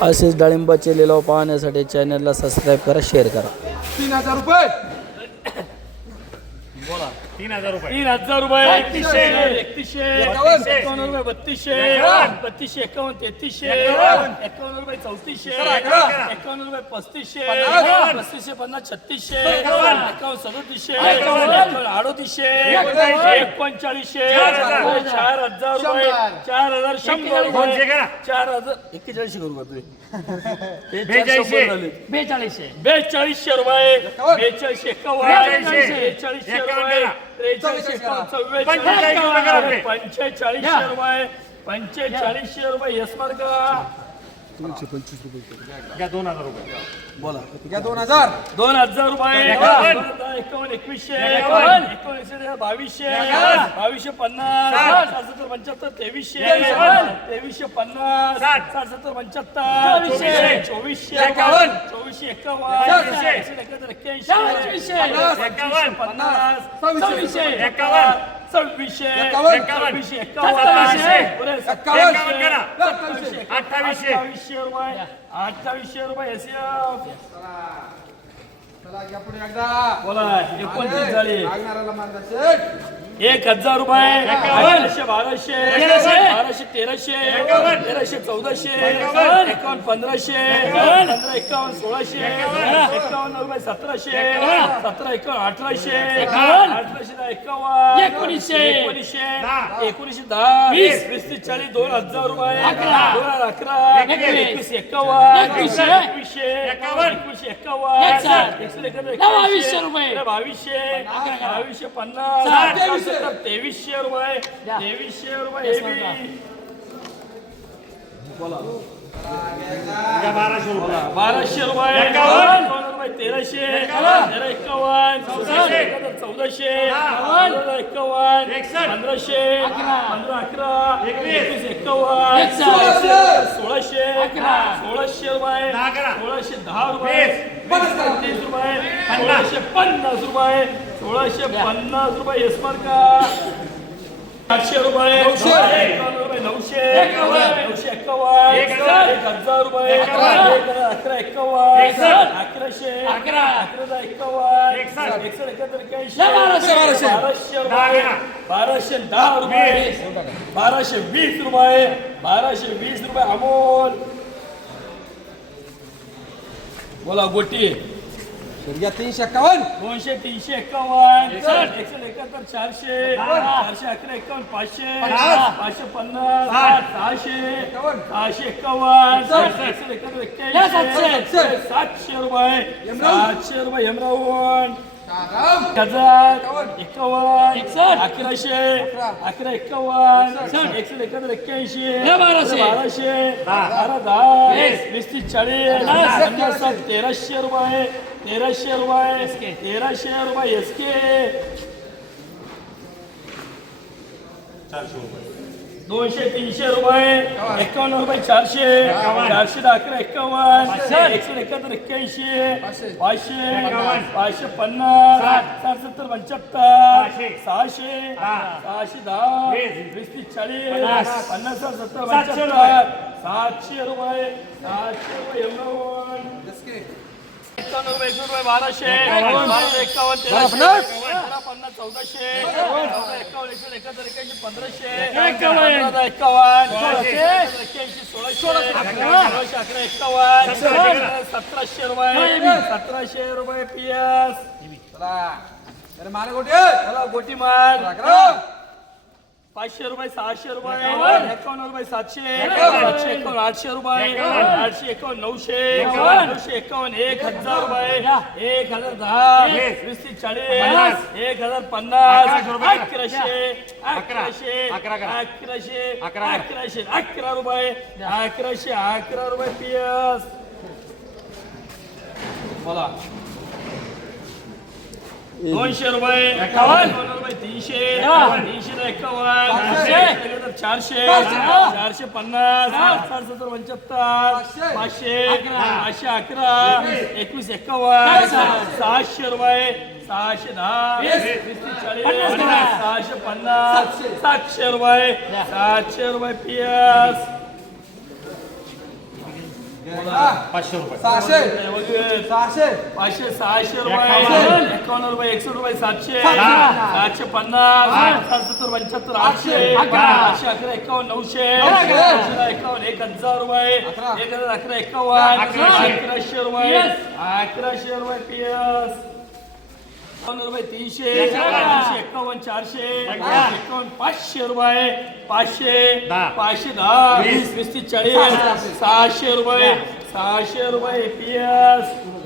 असेच डाळिंबाचे लिलाव पाहण्यासाठी चॅनलला सबस्क्राईब करा शेअर करा. तीन हजार रुपये! तीन हजार रुपये तीन हजार रुपये एकतीसशे. एकतीसशे एकावन्न. एकावन्न रुपये बत्तीसशे एकावन्न. बत्तीसशे एकावन्न तेहतीसशे एकावन्न. एकावन्न रुपये चौतीसशे करा, करा. एकावन्न रुपये पस्तीसशे पन्नास. पस्तीसशे पन्नास छत्तीसशे एकावन्न. एकावन्न सदतीसशे एकावन्न. एकावन्न अडोतीसशे एकोणचाळीसशे. एकोणचाळीसशे चार हजार. चार हजार रुपये. चार हजार शंभर दोनशे रुपये करा. चार हजार एक्केचाळीसशे करू का तुम्ही हे चार बेचाळीसशे. शंभर झाले. बेचाळीसशे बेचाळीसशे रुपये. बेचाळीसशे एकावन्न बेचाळीसशे. बेचाळीसशे एकावन्न रुपये करा. त्रेचाळीसशे पंचेचाळीस. पंचेचाळीसशे रुपये पंचेचाळीसशे रुपये यस मार्ग. घ्या दोन हजार रुपये घ्या दोन हजार दोन हजार रुपये एकावन्न. एकवन्न एकवीसशे एकावन्न. एकोणीसशे बावीसशे एकावन्न. बावीसशे पन्नास. साठ सत्तर पंच्याहत्तर तेवीसशे एकावन्न. तेवीसशे पन्नास. साठ सत्तर पंच्याहत्तर चोवीसशे. एकावन्न. चोवीसशे एकाहत्तर, एक्क्याऐंशी. एकावन्न. पन्नास सव्वीसशे. एकावन्न. सव्वीसशे एकावन्न. सव्वीसशे सत्तावीसशे. एकावन्न करा. सत्तावीसशे अठ्ठावीसशे. अठ्ठावीसशे रुपये अठ्ठावीसशे रुपये एसीएफ चला घ्या पुढे एकदा बोला एकोणतीस झाले लागणाऱ्याला शेठ एक हजार रुपये बाराशे. बाराशे तेराशे. तेराशे चौदाशे एकावन्न. पंधराशे. पंधरा एकावन्न सोळाशे एकावन्न. रुपये सतराशे. सतरा एकावन्न अठराशे. अठराशे दहा एकावन्न एकोणीसशे. एकोणीसशे. एकोणीसशे दहा वीस. वीस ते चाळीस दोन हजार रुपये. दोन हजार अकरा एकवीस. एकावन्न एकवीसशे. एकवीसशे एकावन्न. एकशे बावीसशे. बावीसशे बावीसशे पन्नास. तेवीसशे रुपये. तेवीसशे रुपये बाराशे रुपये. बाराशे रुपये तेराशे. तेरा एकावन्न. चौदाशे. चौदाशे एकावन्न. पंधराशे पंधरा अकरा एकवीस. एकावन्न. सोळाशे सोळाशे रुपये. सोळाशे दहा रुपये वीस. तीस रुपये सोळाशे पन्नास रुपये सोळाशे पन्नास रुपये यशमान का आठशे रुपये नऊशे. एक हजार. रुपये अकरा. अकराशे अकरा. एकाहत्तर बाराशे, रुपये. बाराशे दहा रुपये बाराशे वीस रुपये बाराशे वीस रुपये अमोल बोला गोटी शेठ घ्या तीनशे एक्कावन्न दोनशे तीनशे एक्कावन्न एकशे एकाहत्तर चारशे चारशे अकरा एकावन्न पाचशे. पाचशे पन्नास. सहाशे एकावन्न. सहाशे एक्कावन्न साठ. एकशे एकाहत्तर. एक्क्याऐंशी सातशे रुपये यमराव. सातशे रुपये यमरावण एकावन्न. एकसष्ट. अकराशे. अकरा. एकावन्न. एकशे एकाहत्तर एक्क्याऐंशी. बाराशे. बाराशे. बारा दहा. वीस. तीस चाळीस. तेराशे रुपये. तेराशे रुपये. तेराशे रुपये एस के चारशे रुपये. दोनशे तीनशे रुपये एकावन्न रुपये चारशे. चारशे दहा अकरा एकावन्न पाचशे. एकशे एकाहत्तर एक्क्याऐंशी पाचशे. पाचशे पन्नास. साठ सत्तर पंच्याहत्तर सहाशे. सहाशे दहा. वीस. तीस चाळीस पन्नास. सत्तर सातशे पंच्याहत्तर सातशे रुपये सातशे रुपये एवढं जसके. एकावन्न रुपये एकशे रुपये बाराशे एकावन्न. बाराशे बारा तेराशे पन्नास. चौदाशे. चौदा एकावन्न एकशे एकाहत्तर एक्याऐंशी पंधराशे. एकावन्न. एक्क्याऐंशी सोळाशे. सोळाशे. अकरा एकावन्न. सतराशे. रुपये. सतराशे रुपये पी एस माने गोटे. चला गोटी मार अकरा. पाचशे रुपये सहाशे रुपये एकावन्न. रुपये सातशे. सातशे एकावन्न आठशे रुपये. आठशे एकावन्न नऊशे. नऊशे एकावन्न एक हजार रुपये एक हजार दहा वीस. तीस. चाळीस एक हजार पन्नास अकराशे. अकराशे अकरा. अकराशे अकरा करा. अकराशे अकरा रुपये अकराशे अकरा रुपये पी एस बोला दोनशे रुपये एकावन्न. तीनशे. तीनशे एकावन्न चारशे. चारशे पन्नास सत्तर पंच्याहत्तर पाचशे. पाचशे अकरा. पाचशे अकरा एकवीस एकावन्न सहाशे रुपये सहाशे दहा चाळीस. सहाशे पन्नास सातशे. सातशे रुपये सातशे रुपये पी एस पाचशे रुपये. सहाशे. वगैरे सहाशे. पाचशे सहाशे एकावन्न. रुपये. एकावन्न रुपये एकसष्ट रुपये सातशे. सातशे. पन्नास सात सत्तर पंच्याहत्तर आठशे. आठशे. अकरा. एकावन्न नऊशे. एकावन्न एक हजार रुपये. अकरा. एक हजार अकरा एकावन्न. अकराशे. अकराशे रुपये. अकराशे रुपये पीएस रुपये तीनशे तीनशे एकावन्न चारशे एकावन्न पाचशे रुपये पाचशे. पाचशे दहा वीस. वीस तीस चाळीस सहाशे रुपये सहाशे रुपये पीएस